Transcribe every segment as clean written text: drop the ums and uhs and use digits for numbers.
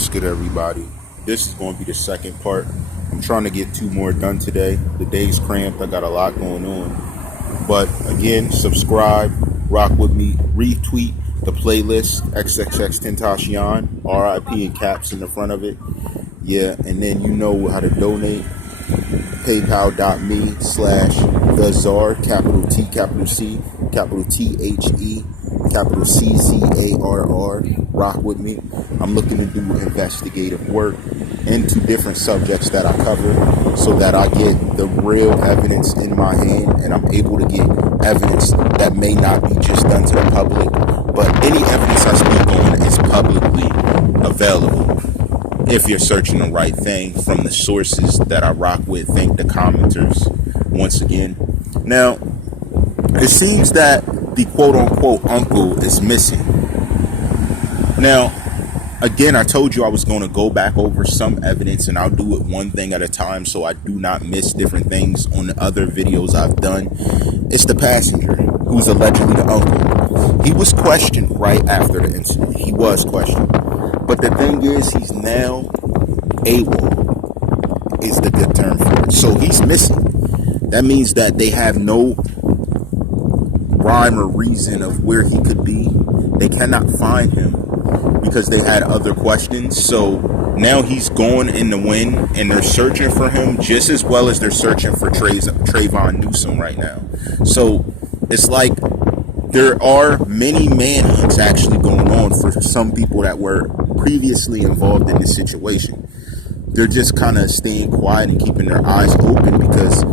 What's good, everybody? This is going to be the second part. I'm trying to get 2 more done today. The day's cramped. I got a lot going on. But again, subscribe, rock with me, retweet the playlist, XXXTentacion, RIP in caps in the front of it. Yeah, and then you know how to donate. PayPal.me/TheCzar, capital T, capital C, capital THE, capital CZARR. Rock with me. I'm looking to do investigative work into different subjects that I cover so that I get the real evidence in my hand and I'm able to get evidence that may not be just done to the public, but any evidence I speak on is publicly available. If you're searching the right thing from the sources that I rock with, thank the commenters once again. Now, it seems that the quote-unquote uncle is missing. Now, again, I told you I was going to go back over some evidence, and I'll do it one thing at a time so I do not miss different things on the other videos I've done. It's the passenger who's allegedly the uncle. He was questioned right after the incident. He was questioned. But the thing is, he's now AWOL is the good term for it. So he's missing. That means that they have no rhyme or reason of where he could be. They cannot find him because they had other questions. So now he's gone in the wind, and they're searching for him just as well as they're searching for Trayvon Newsom right now. So it's like there are many manhunts actually going on for some people that were previously involved in this situation. They're just kind of staying quiet and keeping their eyes open because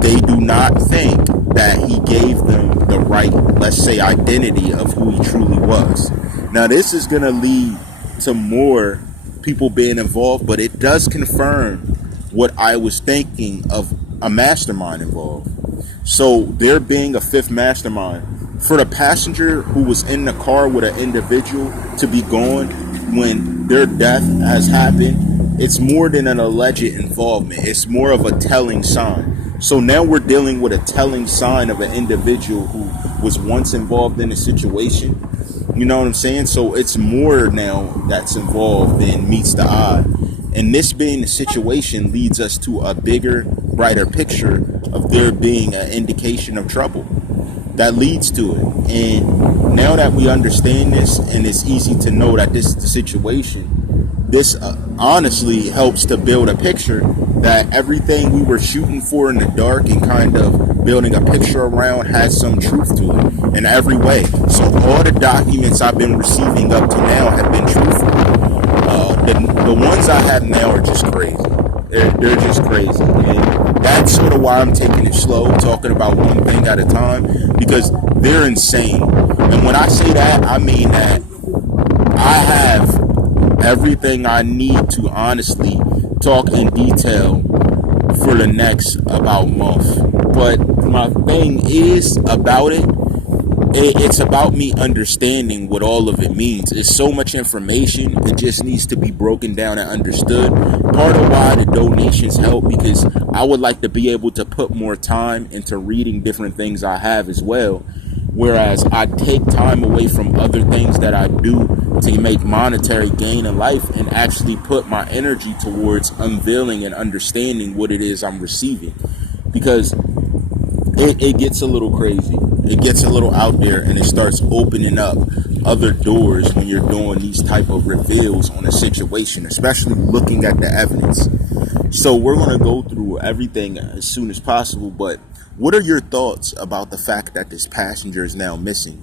they do not think that he gave them the right, let's say, identity of who he truly was. Now, this is going to lead to more people being involved, but it does confirm what I was thinking of a mastermind involved. So there being a fifth mastermind, for the passenger who was in the car with an individual to be gone when their death has happened, it's more than an alleged involvement. It's more of a telling sign. So now we're dealing with a telling sign of an individual who was once involved in a situation. You know what I'm saying? So it's more now that's involved than meets the eye. And this being the situation leads us to a bigger, brighter picture of there being an indication of trouble. That leads to it. And now that we understand this, and it's easy to know that this is the situation, this honestly helps to build a picture that everything we were shooting for in the dark and kind of building a picture around has some truth to it in every way. So all the documents I've been receiving up to now have been truthful. The ones I have now are just crazy. They're just crazy. And that's sort of why I'm taking it slow, talking about one thing at a time, because they're insane. And when I say that, I mean that I have everything I need to honestly talk in detail for the next about month. But my thing is about it's about me understanding what all of it means. It's so much information, it just needs to be broken down and understood. Part of why the donations help, because I would like to be able to put more time into reading different things I have as well. Whereas I take time away from other things that I do to make monetary gain in life and actually put my energy towards unveiling and understanding what it is I'm receiving. Because it gets a little crazy. It gets a little out there, and it starts opening up other doors when you're doing these type of reveals on a situation, especially looking at the evidence. So we're going to go through everything as soon as possible, but what are your thoughts about the fact that this passenger is now missing?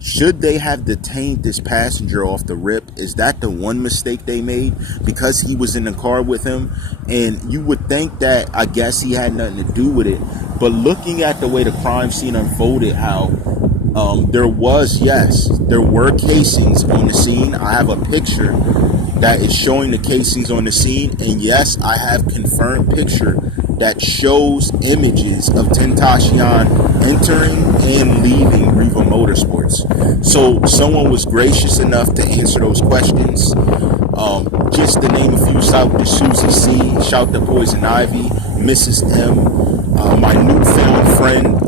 Should they have detained this passenger off the rip? Is that the one mistake they made because he was in the car with him? And you would think that, I guess, he had nothing to do with it. But looking at the way the crime scene unfolded, how there were casings on the scene. I have a picture that is showing the casings on the scene. And yes, I have confirmed picture that shows images of Tentacion entering and leaving Riva Motorsports. So someone was gracious enough to answer those questions. Just to name a few, shout to Susie C, shout to Poison Ivy, Mrs. M, my newfound friend.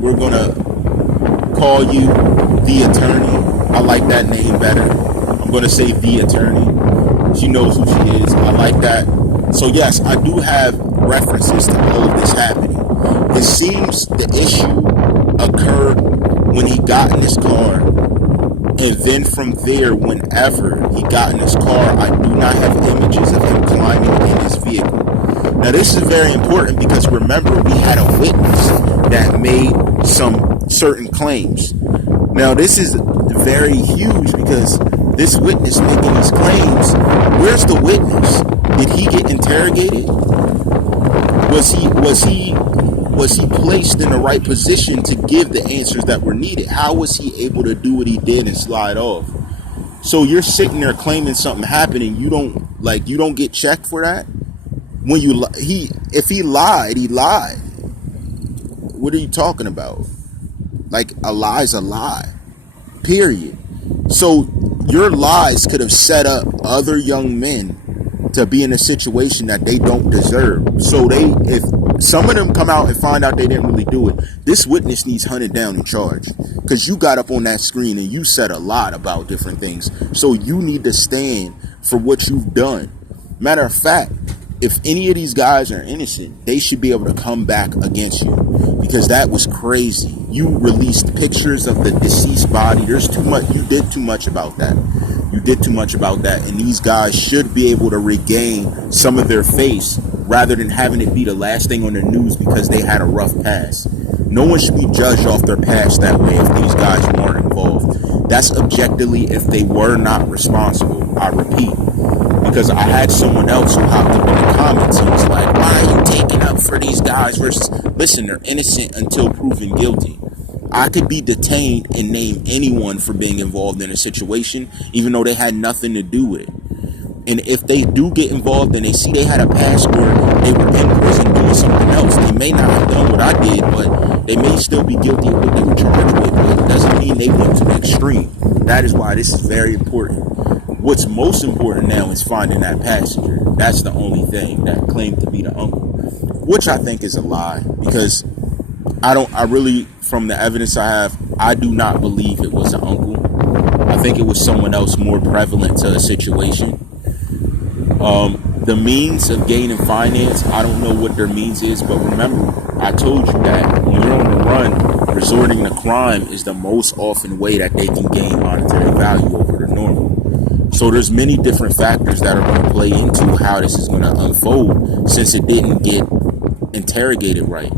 We're gonna call you the attorney. I like that name better. I'm going to say the attorney. She knows who she is. I like that. So yes, I do have references to all of this happening. It seems the issue occurred when he got in his car, and then from there, whenever he got in his car, I do not have images of him climbing in his vehicle. Now this is very important because remember, we had a witness that made some certain claims. Now this is very huge because this witness making these claims, where's the witness? Did he get interrogated? Was he placed in the right position to give the answers that were needed? How was he able to do what he did and slide off? So you're sitting there claiming something happened and you don't get checked for that? When if he lied, he lied. What are you talking about? Like, a lie's a lie. Period. So your lies could have set up other young men to be in a situation that they don't deserve. So if some of them come out and find out they didn't really do it, this witness needs hunted down and charged, because you got up on that screen and you said a lot about different things. So you need to stand for what you've done. Matter of fact, if any of these guys are innocent, they should be able to come back against you, because that was crazy. You released pictures of the deceased body. There's too much. You did too much about that. You did too much about that. And these guys should be able to regain some of their face rather than having it be the last thing on the news because they had a rough past. No one should be judged off their past that way if these guys weren't involved. That's objectively if they were not responsible. I repeat. Because I had someone else who hopped up in the comments and was like, why are you taking up for these guys versus, listen, they're innocent until proven guilty. I could be detained and name anyone for being involved in a situation, even though they had nothing to do with it. And if they do get involved and they see they had a past where they were in prison doing something else, they may not have done what I did, but they may still be guilty of what they were charged with. But it doesn't mean they went to the extreme. That is why this is very important. What's most important now is finding that passenger. That's the only thing that claimed to be the uncle, which I think is a lie, because I really, from the evidence I have, I do not believe it was an uncle. I think it was someone else more prevalent to a situation. The means of gaining finance, I don't know what their means is, but remember, I told you that when you're on the run, resorting to crime is the most often way that they can gain monetary value over the normal. So there's many different factors that are going to play into how this is going to unfold, since it didn't get interrogated right.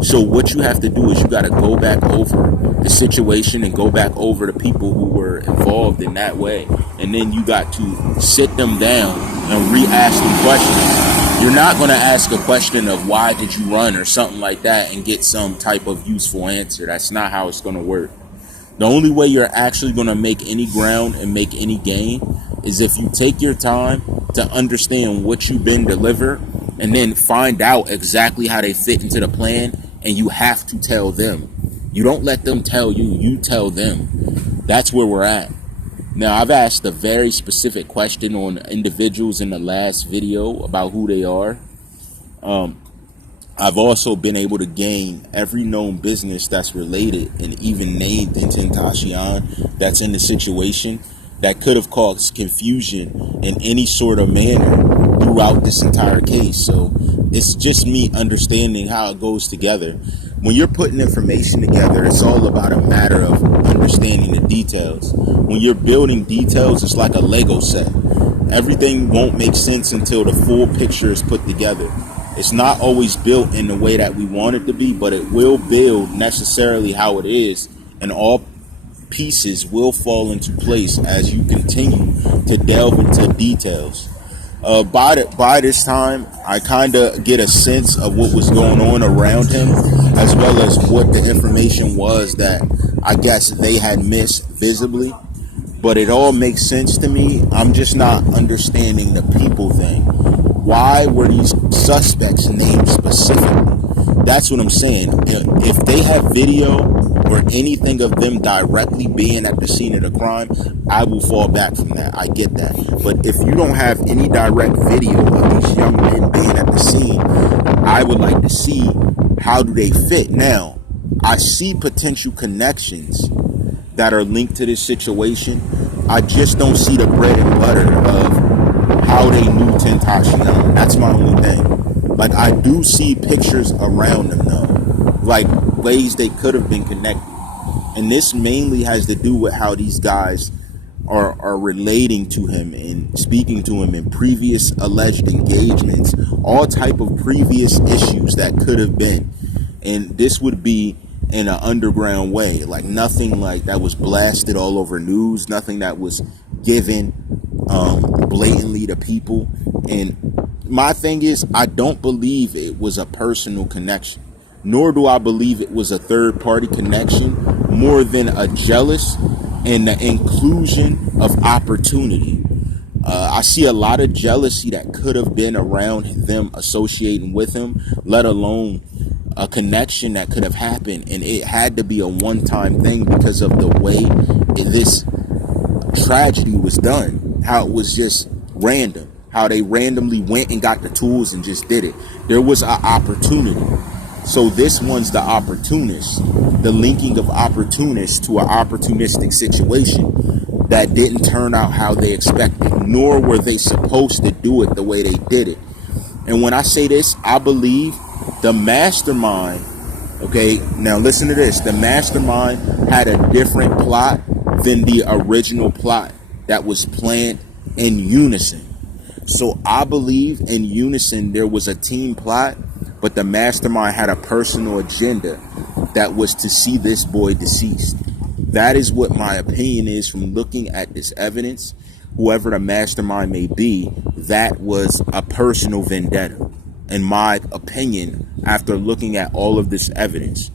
So what you have to do is you got to go back over the situation and go back over the people who were involved in that way. And then you got to sit them down and re-ask them questions. You're not going to ask a question of why did you run or something like that and get some type of useful answer. That's not how it's going to work. The only way you're actually going to make any ground and make any gain is if you take your time to understand what you've been delivered and then find out exactly how they fit into the plan. And you have to tell them. You don't let them tell you, you tell them. That's where we're at. Now, I've asked a very specific question on individuals in the last video about who they are. I've also been able to gain every known business that's related and even named in Tentacion that's in the situation that could have caused confusion in any sort of manner throughout this entire case. So it's just me understanding how it goes together. When you're putting information together, it's all about a matter of understanding the details. When you're building details, it's like a Lego set. Everything won't make sense until the full picture is put together. It's not always built in the way that we want it to be, but it will build necessarily how it is, and all pieces will fall into place as you continue to delve into details. By this time, I kind of get a sense of what was going on around him, as well as what the information was that I guess they had missed visibly. But it all makes sense to me. I'm just not understanding the people thing. Why were these suspects named specifically? That's what I'm saying. If they have video or anything of them directly being at the scene of the crime, I will fall back from that. I get that. But if you don't have any direct video of these young men being at the scene, I would like to see how do they fit. Now, I see potential connections that are linked to this situation, I just don't see the bread and butter of how they knew Tentacion. That's my only thing. Like, I do see pictures around them though, like ways they could have been connected. And this mainly has to do with how these guys are relating to him and speaking to him in previous alleged engagements, all type of previous issues that could have been. And this would be in an underground way, like nothing like that was blasted all over news, nothing that was given blatantly to people. And my thing is, I don't believe it was a personal connection, nor do I believe it was a third party connection, more than a jealous and the inclusion of opportunity. I see a lot of jealousy that could have been around them associating with him, let alone a connection that could have happened. And it had to be a one-time thing because of the way this tragedy was done, how it was just random, how they randomly went and got the tools and just did it. There was an opportunity. So this one's the opportunist, the linking of opportunists to an opportunistic situation that didn't turn out how they expected, nor were they supposed to do it the way they did it. And when I say this, I believe the mastermind, okay, now listen to this, the mastermind had a different plot than the original plot that was planned in unison. So I believe in unison there was a team plot, but the mastermind had a personal agenda that was to see this boy deceased. That is what my opinion is from looking at this evidence. Whoever the mastermind may be, that was a personal vendetta, in my opinion, after looking at all of this evidence.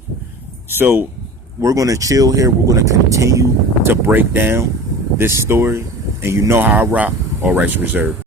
So we're going to chill here. We're going to continue to break down this story. And you know how I rock. All rights reserved.